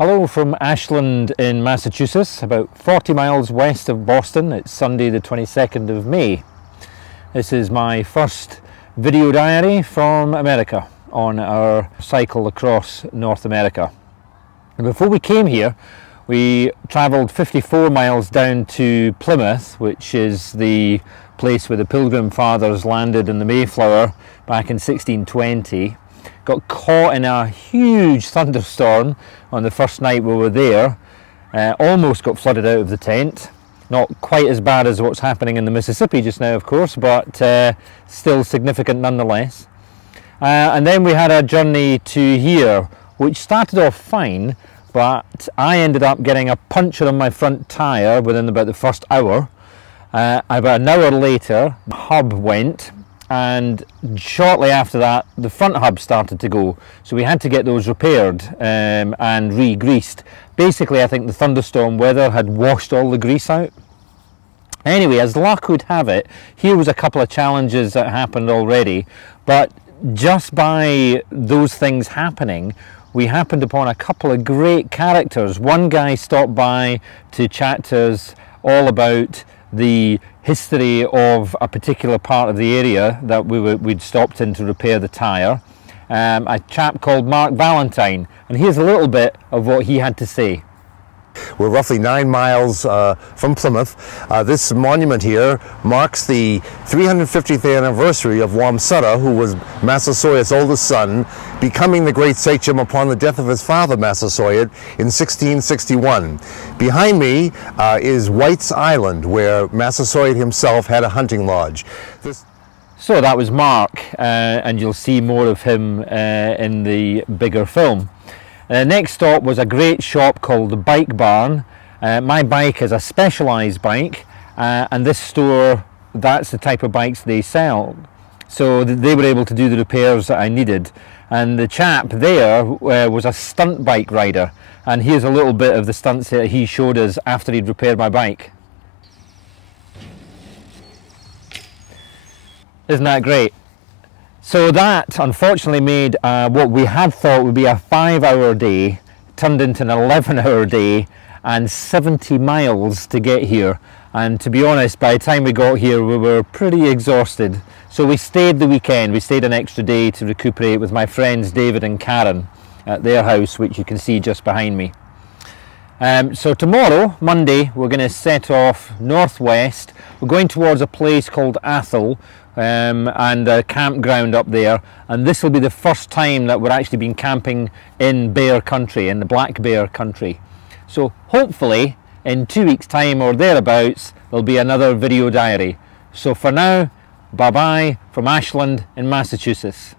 Hello from Ashland in Massachusetts, about 40 miles west of Boston. It's Sunday the 22nd of May. This is my first video diary from America on our cycle across North America. And before we came here, we travelled 54 miles down to Plymouth, which is the place where the Pilgrim Fathers landed in the Mayflower back in 1620. Got caught in a huge thunderstorm on the first night we were there. Almost got flooded out of the tent. Not quite as bad as what's happening in the Mississippi just now, of course, but still significant nonetheless. And then we had a journey to here, which started off fine, but I ended up getting a puncture on my front tyre within about the first hour. About an hour later, the hub went, and shortly after that the front hub started to go, so we had to get those repaired and re-greased. Basically, I think the thunderstorm weather had washed all the grease out. Anyway, as luck would have it, here was a couple of challenges that happened already, but just by those things happening, we happened upon a couple of great characters. One guy stopped by to chat to us all about the history of a particular part of the area that we'd stopped in to repair the tyre. A chap called Mark Valentine, and here's a little bit of what he had to say. We're roughly 9 miles from Plymouth. This monument here marks the 350th anniversary of Wamsutta, who was Massasoit's oldest son, becoming the great sachem upon the death of his father Massasoit in 1661. Behind me is White's Island, where Massasoit himself had a hunting lodge. So that was Mark, and you'll see more of him in the bigger film. The next stop was a great shop called the Bike Barn. My bike is a Specialized bike, and this store, that's the type of bikes they sell. So they were able to do the repairs that I needed. And the chap there was a stunt bike rider, and here's a little bit of the stunts that he showed us after he'd repaired my bike. Isn't that great? So that unfortunately made what we had thought would be a 5-hour day turned into an 11-hour day and 70 miles to get here. And to be honest, by the time we got here we were pretty exhausted. So we stayed the weekend. We stayed an extra day to recuperate with my friends David and Karen at their house, which you can see just behind me. So tomorrow, Monday, we're going to set off northwest. We're going towards a place called Athol, and a campground up there, and this will be the first time that we're actually been camping in bear country, in the black bear country. So hopefully in 2 weeks time or thereabouts there'll be another video diary. So for now, bye bye from Ashland in Massachusetts.